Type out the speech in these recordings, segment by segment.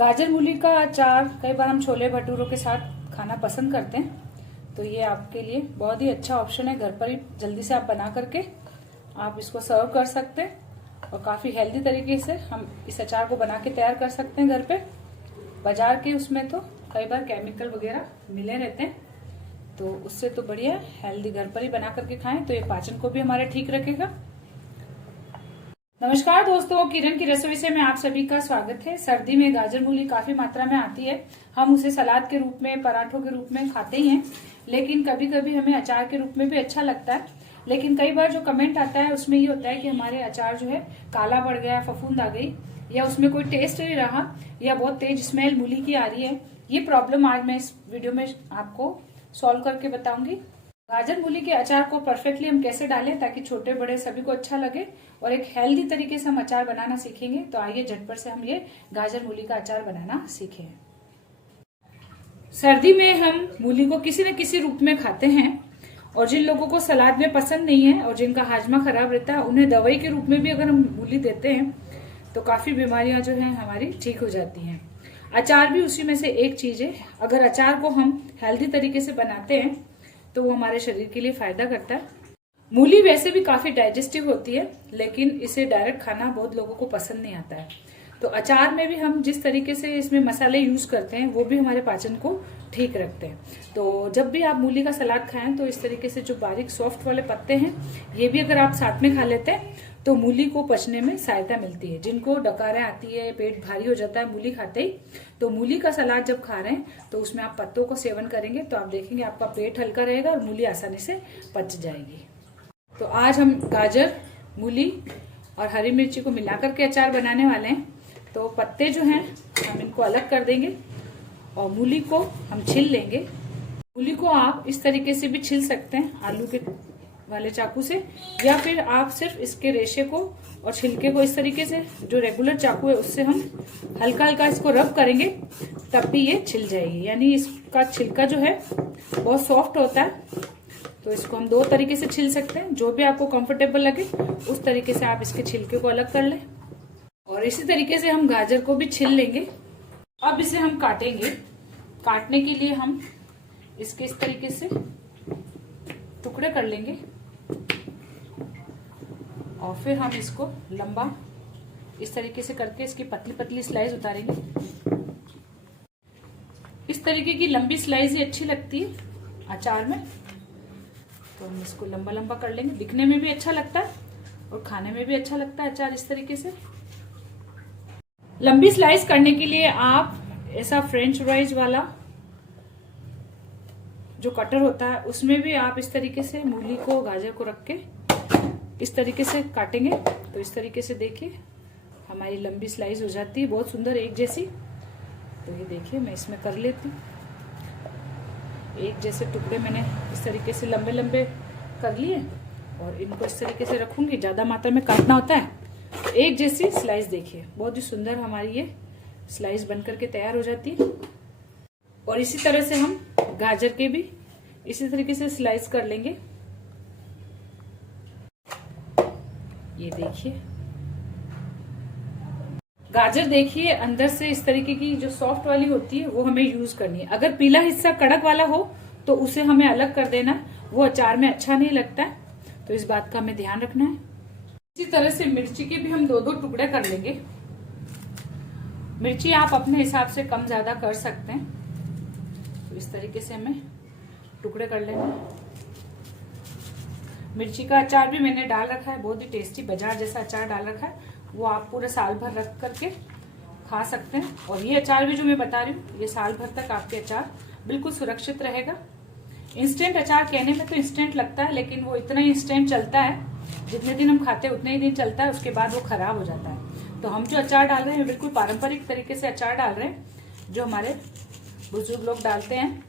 गाजर मूली का अचार कई बार हम छोले भटूरों के साथ खाना पसंद करते हैं, तो ये आपके लिए बहुत ही अच्छा ऑप्शन है। घर पर ही जल्दी से आप बना करके आप इसको सर्व कर सकते हैं और काफी हेल्दी तरीके से हम इस अचार को बना के तैयार कर सकते हैं घर पे। बाजार के उसमें तो कई बार केमिकल वगैरह मिले रहते हैं, तो उससे तो बढ़िया हेल्दी घर पर ही बना करके खाएं, तो ये पाचन को भी हमारे ठीक रखेगा। नमस्कार दोस्तों, किरण की रसोई से में आप सभी का स्वागत है। सर्दी में गाजर मूली काफी मात्रा में आती है। हम उसे सलाद के रूप में, पराठों के रूप में खाते ही हैं, लेकिन कभी कभी हमें अचार के रूप में भी अच्छा लगता है। लेकिन कई बार जो कमेंट आता है उसमें ये होता है कि हमारे अचार जो है काला पड़ गया, फफूंद आ गई, या उसमें कोई टेस्ट नहीं रहा, या बहुत तेज स्मेल मूली की आ रही है। ये प्रॉब्लम आज मैं इस वीडियो में आपको सॉल्व करके बताऊंगी। गाजर मूली के अचार को परफेक्टली हम कैसे डालें ताकि छोटे बड़े सभी को अच्छा लगे और एक हेल्दी तरीके से हम अचार बनाना सीखेंगे। तो आइए झटपट से हम ये गाजर मूली का अचार बनाना सीखें। सर्दी में हम मूली को किसी न किसी रूप में खाते हैं, और जिन लोगों को सलाद में पसंद नहीं है और जिनका हाजमा खराब रहता है, उन्हें दवाई के रूप में भी अगर हम मूली देते हैं तो काफी बीमारियां जो है हमारी ठीक हो जाती हैं। अचार भी उसी में से एक चीज है। अगर अचार को हम हेल्दी तरीके से बनाते हैं तो वो हमारे शरीर के लिए फायदा करता है। मूली वैसे भी काफी डाइजेस्टिव होती है, लेकिन इसे डायरेक्ट खाना बहुत लोगों को पसंद नहीं आता है। तो अचार में भी हम जिस तरीके से इसमें मसाले यूज करते हैं वो भी हमारे पाचन को ठीक रखते हैं। तो जब भी आप मूली का सलाद खाएं तो इस तरीके से जो बारीक सॉफ्ट वाले पत्ते हैं ये भी अगर आप साथ में खा लेते हैं तो मूली को पचने में सहायता मिलती है। जिनको डकारें आती है, पेट भारी हो जाता है मूली खाते ही, तो मूली का सलाद जब खा रहे हैं तो उसमें आप पत्तों को सेवन करेंगे तो आप देखेंगे आपका पेट हल्का रहेगा और मूली आसानी से पच जाएगी। तो आज हम गाजर, मूली और हरी मिर्ची को मिला करके अचार बनाने वाले हैं। तो पत्ते जो हैं हम इनको अलग कर देंगे और मूली को हम छील लेंगे। मूली को आप इस तरीके से भी छील सकते हैं आलू के वाले चाकू से, या फिर आप सिर्फ इसके रेशे को और छिलके को इस तरीके से जो रेगुलर चाकू है उससे हम हल्का हल्का इसको रब करेंगे, तब भी ये छिल जाएगी। यानी इसका छिलका जो है बहुत सॉफ्ट होता है, तो इसको हम दो तरीके से छील सकते हैं। जो भी आपको कंफर्टेबल लगे उस तरीके से आप इसके छिलके को अलग कर लें, और इसी तरीके से हम गाजर को भी छील लेंगे। अब इसे हम काटेंगे। काटने के लिए हम इसके इस तरीके से टुकड़े कर लेंगे और फिर हम इसको लंबा इस तरीके से करके इसकी पतली पतली स्लाइस उतारेंगे। इस तरीके की लंबी स्लाइस ही अच्छी लगती है अचार में, तो हम इसको लंबा लंबा कर लेंगे। दिखने में भी अच्छा लगता है और खाने में भी अच्छा लगता है अचार इस तरीके से। लंबी स्लाइस करने के लिए आप ऐसा फ्रेंच फ्राइज वाला जो कटर होता है उसमें भी आप इस तरीके से मूली को, गाजर को रख के इस तरीके से काटेंगे। तो इस तरीके से देखिए हमारी लंबी स्लाइस हो जाती है, बहुत सुंदर एक जैसी। तो ये देखिए मैं इसमें कर लेती हूँ। एक जैसे टुकड़े मैंने इस तरीके से लंबे लंबे कर लिए और इनको इस तरीके से रखूंगी। ज्यादा मात्रा में काटना होता है। तो एक जैसी स्लाइस देखिए, बहुत ही सुंदर हमारी ये स्लाइस बनकर के तैयार हो जाती है। और इसी तरह से हम गाजर के भी इसी तरीके से स्लाइस कर लेंगे। ये देखिए गाजर, देखिए अंदर से इस तरीके की जो सॉफ्ट वाली होती है वो हमें यूज करनी है। अगर पीला हिस्सा कड़क वाला हो तो उसे हमें अलग कर देना, वो अचार में अच्छा नहीं लगता है, तो इस बात का हमें ध्यान रखना है। इसी तरह से मिर्ची के भी हम दो दो टुकड़े कर लेंगे। मिर्ची आप अपने हिसाब से कम ज्यादा कर सकते हैं, तो इस तरीके से हमें टुकड़े कर लेंगे। मिर्ची का अचार भी मैंने डाल रखा है, बहुत ही टेस्टी बाजार जैसा अचार डाल रखा है, वो आप पूरे साल भर रख करके खा सकते हैं। और ये अचार भी जो मैं बता रही हूँ ये साल भर तक आपके अचार बिल्कुल सुरक्षित रहेगा। इंस्टेंट अचार कहने में तो इंस्टेंट लगता है, लेकिन वो इतना ही इंस्टेंट चलता है, जितने दिन हम खाते हैं उतने ही दिन चलता है, उसके बाद वो खराब हो जाता है। तो हम जो अचार डाल रहे हैं बिल्कुल पारंपरिक तरीके से अचार डाल रहे हैं, जो हमारे बुजुर्ग लोग डालते हैं।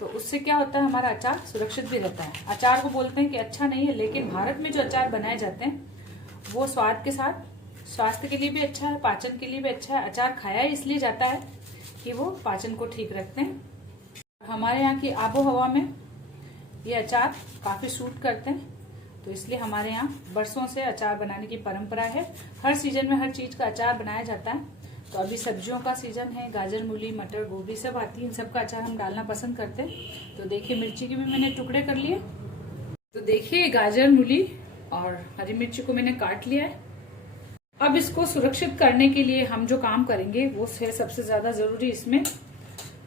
तो उससे क्या होता है, हमारा अचार सुरक्षित भी रहता है। अचार को बोलते हैं कि अच्छा नहीं है, लेकिन भारत में जो अचार बनाए जाते हैं वो स्वाद के साथ स्वास्थ्य के लिए भी अच्छा है, पाचन के लिए भी अच्छा है। अचार खाया इसलिए जाता है कि वो पाचन को ठीक रखते हैं। हमारे यहाँ की आबो हवा में ये अचार काफी सूट करते हैं, तो इसलिए हमारे यहाँ बरसों से अचार बनाने की परंपरा है। हर सीजन में हर चीज का अचार बनाया जाता है। तो अभी सब्जियों का सीजन है, गाजर, मूली, मटर, गोभी सब आती है, इन सब का अचार हम डालना पसंद करते हैं। तो देखिए मिर्ची के भी मैंने टुकड़े कर लिए। तो देखिए गाजर, मूली और हरी मिर्ची को मैंने काट लिया है। अब इसको सुरक्षित करने के लिए हम जो काम करेंगे वो है सबसे ज्यादा जरूरी, इसमें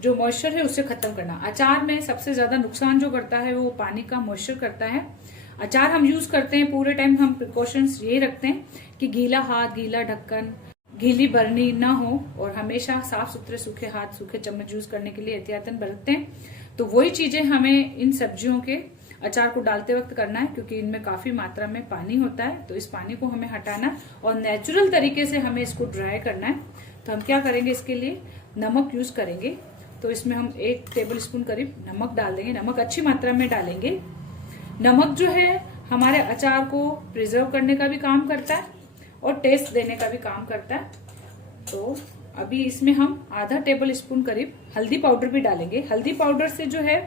जो मॉइस्चर है उसे खत्म करना। अचार में सबसे ज्यादा नुकसान जो करता है वो पानी का मॉइस्चर करता है। अचार हम यूज करते हैं पूरे टाइम, हम प्रिकॉशंस यही रखते हैं कि गीला हाथ, गीला ढक्कन, गीली बरनी ना हो और हमेशा साफ सुथरे सूखे हाथ, सूखे चम्मच यूज करने के लिए एहतियातन बरतते हैं। तो वही चीजें हमें इन सब्जियों के अचार को डालते वक्त करना है, क्योंकि इनमें काफी मात्रा में पानी होता है। तो इस पानी को हमें हटाना और नेचुरल तरीके से हमें इसको ड्राई करना है। तो हम क्या करेंगे, इसके लिए नमक यूज करेंगे। तो इसमें हम 1 टेबल स्पून करीब नमक डाल देंगे। नमक अच्छी मात्रा में डालेंगे। नमक जो है हमारे अचार को प्रिजर्व करने का भी काम करता है और टेस्ट देने का भी काम करता है। तो अभी इसमें हम आधा टेबल स्पून करीब हल्दी पाउडर भी डालेंगे। हल्दी पाउडर से जो है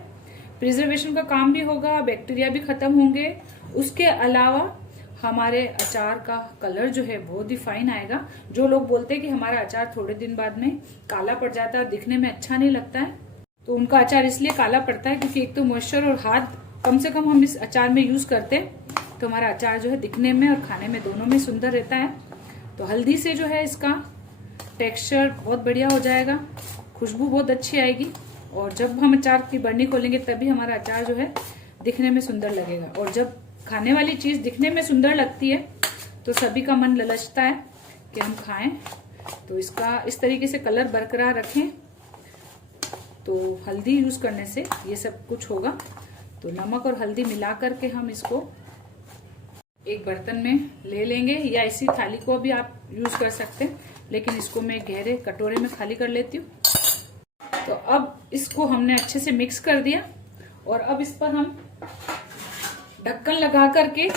प्रिजर्वेशन का काम भी होगा, बैक्टीरिया भी खत्म होंगे। उसके अलावा हमारे अचार का कलर जो है बहुत ही फाइन आएगा। जो लोग बोलते हैं कि हमारा अचार थोड़े दिन बाद में काला पड़ जाता है और दिखने में अच्छा नहीं लगता है, तो उनका अचार इसलिए काला पड़ता है क्योंकि एक तो मॉइस्चर और हाथ कम से कम हम इस अचार में यूज करते हैं। तो हमारा अचार जो है दिखने में और खाने में दोनों में सुंदर रहता है। तो हल्दी से जो है इसका टेक्सचर बहुत बढ़िया हो जाएगा, खुशबू बहुत अच्छी आएगी और जब हम अचार की बरनी खोलेंगे तभी हमारा अचार जो है दिखने में सुंदर लगेगा। और जब खाने वाली चीज दिखने में सुंदर लगती है तो सभी का मन ललचता है कि हम खाएं। तो इसका इस तरीके से कलर बरकरार रखें। तो हल्दी यूज करने से ये सब कुछ होगा। तो नमक और हल्दी मिला करके हम इसको एक बर्तन में ले लेंगे, या इसी थाली को भी आप यूज कर सकते हैं, लेकिन इसको मैं गहरे कटोरे में खाली कर लेती हूँ। तो अब इसको हमने अच्छे से मिक्स कर दिया और अब इस पर हम ढक्कन लगा करके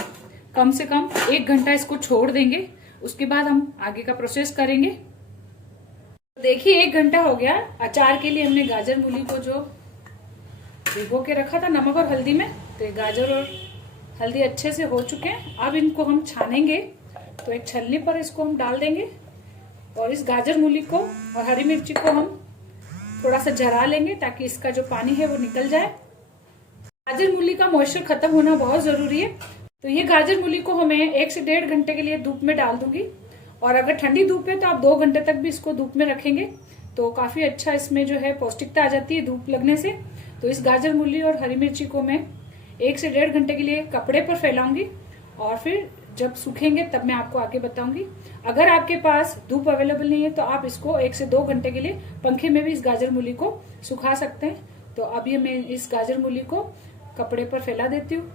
कम से कम 1 घंटा इसको छोड़ देंगे। उसके बाद हम आगे का प्रोसेस करेंगे। देखिए 1 घंटा हो गया। अचार के लिए हमने गाजर, मूली को जो भिगो के रखा था नमक और हल्दी में, तो ये गाजर और हल्दी अच्छे से हो चुके हैं। अब इनको हम छानेंगे। तो एक छलनी पर इसको हम डाल देंगे और इस गाजर, मूली को और हरी मिर्ची को हम थोड़ा सा जरा लेंगे ताकि इसका जो पानी है वो निकल जाए। गाजर, मूली का मॉइस्चर खत्म होना बहुत जरूरी है। तो ये गाजर, मूली को हमें 1 से 1.5 घंटे के लिए धूप में डाल दूंगी। और अगर ठंडी धूप है तो आप 2 घंटे तक भी इसको धूप में रखेंगे तो काफी अच्छा इसमें जो है पौष्टिकता आ जाती है धूप लगने से। तो इस गाजर, मूली और हरी मिर्ची को मैं 1 से 1.5 घंटे के लिए कपड़े पर फैलाऊंगी और फिर जब सूखेंगे तब मैं आपको आगे बताऊंगी। अगर आपके पास धूप अवेलेबल नहीं है तो आप इसको 1 से 2 घंटे के लिए पंखे में भी इस गाजर, मूली को सुखा सकते हैं। तो अब ये मैं इस गाजर, मूली को कपड़े पर फैला देती हूँ।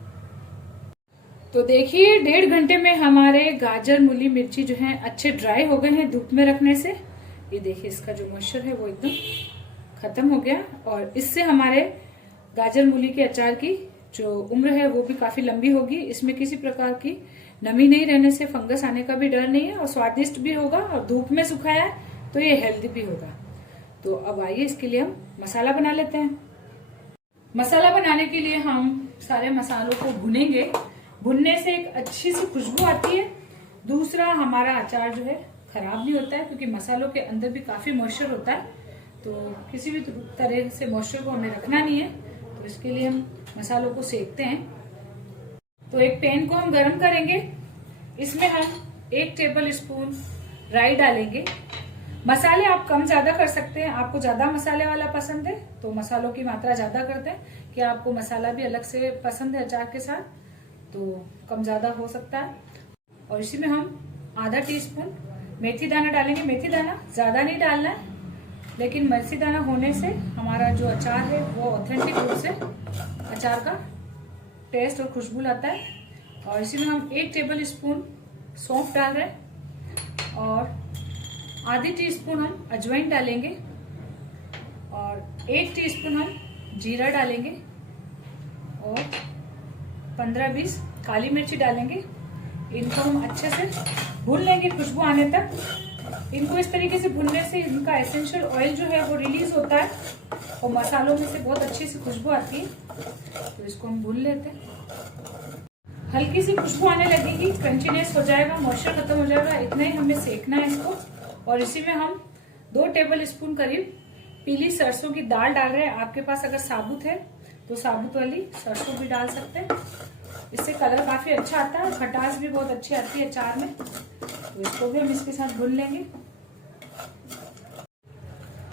तो देखिए 1.5 घंटे में हमारे गाजर, मूली, मिर्ची जो है अच्छे ड्राई हो गए हैं धूप में रखने से। ये देखिए इसका जो मॉइस्चर है वो एकदम खत्म हो गया और इससे हमारे गाजर, मूली के अचार की जो उम्र है वो भी काफी लंबी होगी। इसमें किसी प्रकार की नमी नहीं रहने से फंगस आने का भी डर नहीं है और स्वादिष्ट भी होगा और धूप में सुखाया है तो ये हेल्दी भी होगा। तो अब आइए इसके लिए हम मसाला बना लेते हैं। मसाला बनाने के लिए हम सारे मसालों को भुनेंगे। भुनने से एक अच्छी सी खुशबू आती है। दूसरा, हमारा अचार जो है खराब नहीं होता है क्योंकि मसालों के अंदर भी काफी मॉइस्चर होता है। तो किसी भी तरह से मॉइस्चर को हमें रखना नहीं है। तो इसके लिए हम मसालों को सेकते हैं। तो एक पैन को हम गरम करेंगे। इसमें हम 1 टेबल स्पून राई डालेंगे। मसाले आप कम ज्यादा कर सकते हैं। आपको ज्यादा मसाले वाला पसंद है तो मसालों की मात्रा ज्यादा करते हैं। कि आपको मसाला भी अलग से पसंद है अचार के साथ तो कम ज्यादा हो सकता है। और इसी में हम आधा टीस्पून मेथी दाना डालेंगे। मेथी दाना ज्यादा नहीं डालना है, लेकिन मेथी दाना होने से हमारा जो अचार है वो ऑथेंटिक रूप से अचार का टेस्ट और खुशबू लाता है। और इसी में हम 1 टेबल स्पून सौंफ डाल रहे हैं और आधी टीस्पून हम अजवाइन डालेंगे और 1 टीस्पून हम जीरा डालेंगे और 15-20 काली मिर्ची डालेंगे। इनको हम अच्छे से भून लेंगे खुशबू आने तक। इनको इस तरीके से भूनने से इनका एसेंशियल ऑयल जो है वो रिलीज होता है और मसालों में से बहुत अच्छी सी खुशबू आती है। तो इसको हम भून लेते हैं। हल्की सी खुशबू आने लगेगी, क्रंचीनेस हो जाएगा, मॉइस्चर खत्म हो जाएगा, इतना ही हमें सेकना है इसको। और इसी में हम 2 टेबल स्पून करीब पीली सरसों की दाल डाल रहे हैं। आपके पास अगर साबुत है तो साबुत वाली सरसों भी डाल सकते हैं। इससे कलर काफी अच्छा आता है, खटास भी बहुत अच्छी आती है अचार में। तो इसको भी हम इसके साथ भून लेंगे।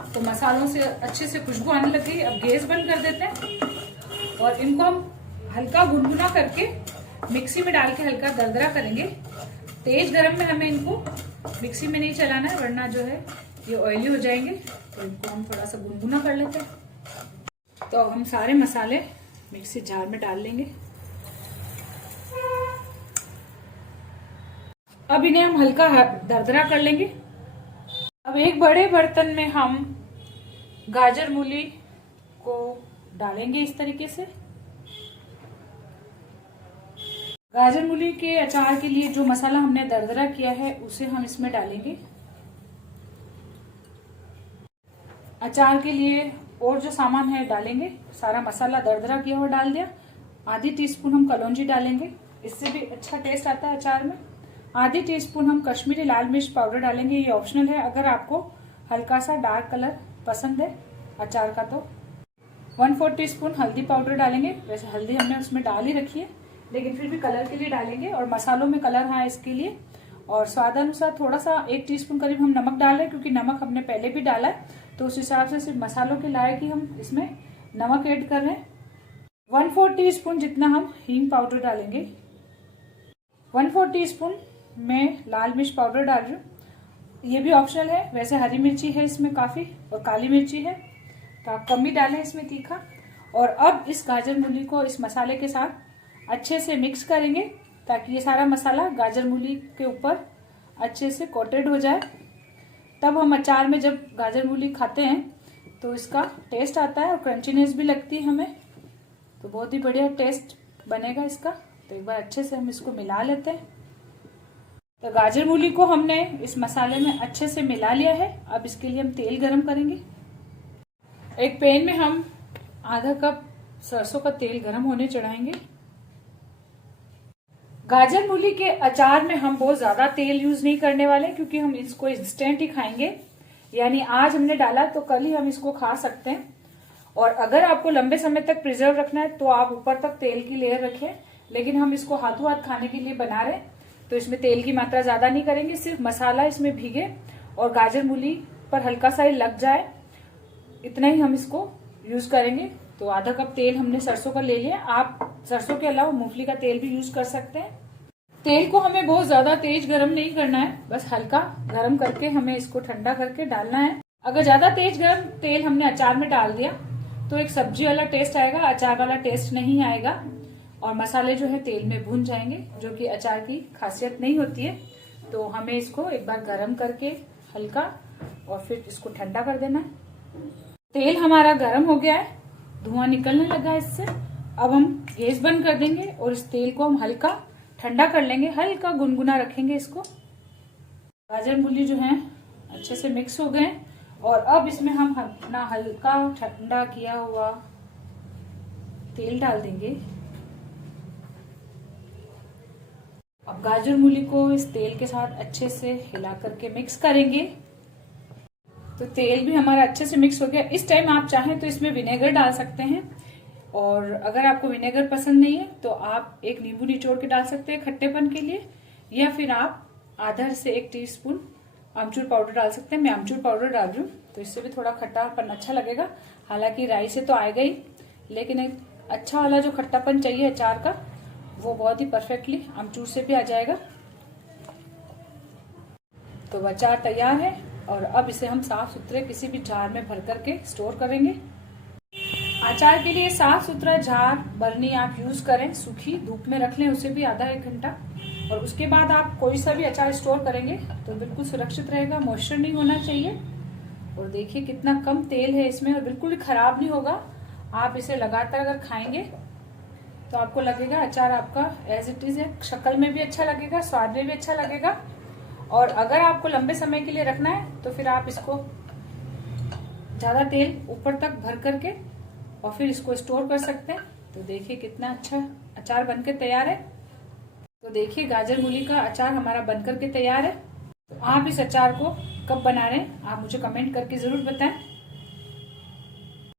तो मसालों से अच्छे से खुशबू आने लगी। अब गैस बंद कर देते हैं और इनको हम हल्का गुनगुना करके मिक्सी में डाल के हल्का दरदरा करेंगे। तेज गरम में हमें इनको मिक्सी में नहीं चलाना है, वरना जो है ये ऑयली हो जाएंगे। तो इनको हम थोड़ा सा गुनगुना कर लेते हैं। तो अब हम सारे मसाले मिक्सी जार में डाल लेंगे। अब इन्हें हम हल्का दरदरा कर लेंगे। अब एक बड़े बर्तन में हम गाजर मूली को डालेंगे इस तरीके से। गाजर मूली के अचार के लिए जो मसाला हमने दरदरा किया है उसे हम इसमें डालेंगे। अचार के लिए और जो सामान है डालेंगे। सारा मसाला दरदरा किया हुआ डाल दिया। आधी टीस्पून हम कलौंजी डालेंगे, इससे भी अच्छा टेस्ट आता है अचार में। आधी टीस्पून हम कश्मीरी लाल मिर्च पाउडर डालेंगे, ये ऑप्शनल है। अगर आपको हल्का सा डार्क कलर पसंद है अचार का तो 1/4 टीस्पून हल्दी पाउडर डालेंगे। वैसे हल्दी हमने उसमें डाल ही रखी है, लेकिन फिर भी कलर के लिए डालेंगे और मसालों में कलर है इसके लिए। और स्वादानुसार थोड़ा सा 1 टीस्पून करीब हम नमक डाल रहे हैं, क्योंकि नमक हमने पहले भी डाला है। तो उस हिसाब से सिर्फ मसालों के लायक ही हम इसमें नमक ऐड कर रहे हैं। 1/4 टीस्पून जितना हम हींग पाउडर डालेंगे। 1/4 टीस्पून में लाल मिर्च पाउडर डाल रही हूँ, ये भी ऑप्शनल है। वैसे हरी मिर्ची है इसमें काफी और काली मिर्ची है, तो आप कम ही डालें इसमें तीखा। और अब इस गाजर मूली को इस मसाले के साथ अच्छे से मिक्स करेंगे, ताकि ये सारा मसाला गाजर मूली के ऊपर अच्छे से कोटेड हो जाए। तब हम अचार में जब गाजर मूली खाते हैं तो इसका टेस्ट आता है और क्रंचीनेस भी लगती है हमें। तो बहुत ही बढ़िया टेस्ट बनेगा इसका। तो एक बार अच्छे से हम इसको मिला लेते हैं। तो गाजर मूली को हमने इस मसाले में अच्छे से मिला लिया है। अब इसके लिए हम तेल गरम करेंगे। एक पैन में हम आधा कप सरसों का तेल गरम होने चढ़ाएंगे। गाजर मूली के अचार में हम बहुत ज्यादा तेल यूज नहीं करने वाले, क्योंकि हम इसको इंस्टेंट ही खाएंगे। यानी आज हमने डाला तो कल ही हम इसको खा सकते हैं। और अगर आपको लंबे समय तक प्रिजर्व रखना है तो आप ऊपर तक तेल की लेयर रखें, लेकिन हम इसको हाथों हाथ खाने के लिए बना रहे हैं तो इसमें तेल की मात्रा ज्यादा नहीं करेंगे। सिर्फ मसाला इसमें भीगे और गाजर मूली पर हल्का सा ही लग जाए, इतना ही हम इसको यूज करेंगे। तो आधा कप तेल हमने सरसों का ले लिया। आप सरसों के अलावा मूंगफली का तेल भी यूज कर सकते हैं। तेल को हमें बहुत ज्यादा तेज गरम नहीं करना है, बस हल्का गरम करके हमें इसको ठंडा करके डालना है। अगर ज्यादा तेज गरम तेल हमने अचार में डाल दिया तो एक सब्जी वाला टेस्ट आएगा, अचार वाला टेस्ट नहीं आएगा और मसाले जो है तेल में भून जाएंगे, जो कि अचार की खासियत नहीं होती है। तो हमें इसको एक बार गरम करके हल्का और फिर इसको ठंडा कर देना है। तेल हमारा गरम हो गया है, धुआं निकलने लगा है इससे। अब हम गैस बंद कर देंगे और इस तेल को हम हल्का ठंडा कर लेंगे, हल्का गुनगुना रखेंगे इसको। गाजर मूली जो है अच्छे से मिक्स हो गए और अब इसमें हम अपना हल्का ठंडा किया हुआ तेल डाल देंगे। अब गाजर मूली को इस तेल के साथ अच्छे से हिला करके मिक्स करेंगे। तो तेल भी हमारा अच्छे से मिक्स हो गया। इस टाइम आप चाहें तो इसमें विनेगर डाल सकते हैं, और अगर आपको विनेगर पसंद नहीं है तो आप एक नींबू निचोड़ के डाल सकते हैं खट्टेपन के लिए, या फिर आप आधा से 1 टीस्पून आमचूर पाउडर डाल सकते हैं। मैं आमचूर पाउडर डाल रही हूँ, तो इससे भी थोड़ा खट्टापन अच्छा लगेगा। हालांकि राई से तो आएगा ही, लेकिन एक अच्छा वाला जो खट्टापन चाहिए अचार का वो बहुत ही परफेक्टली आमचूर से भी आ जाएगा। तो अचार तैयार है और अब इसे हम साफ सुथरे किसी भी जार में भर करके स्टोर करेंगे। अचार के लिए साफ सुथरा जार बरनी आप यूज करें, सूखी धूप में रख लें उसे भी आधा 1 घंटा, और उसके बाद आप कोई सा भी अचार स्टोर करेंगे तो बिल्कुल सुरक्षित रहेगा, मॉइस्चर नहीं होना चाहिए। और देखिए कितना कम तेल है इसमें और बिल्कुल भी खराब नहीं होगा। आप इसे लगातार अगर खाएंगे तो आपको लगेगा अचार आपका एज इट इज है, शक्ल में भी अच्छा लगेगा, स्वाद में भी अच्छा लगेगा। और अगर आपको लंबे समय के लिए रखना है तो फिर आप इसको ज्यादा तेल ऊपर तक भर करके और फिर इसको स्टोर कर सकते हैं। तो देखिए कितना अच्छा अचार बनकर तैयार है। तो देखिए गाजर मूली का अचार हमारा बनकर के तैयार है। तो आप इस अचार को कब बना रहे हैं आप मुझे कमेंट करके ज़रूर बताएं।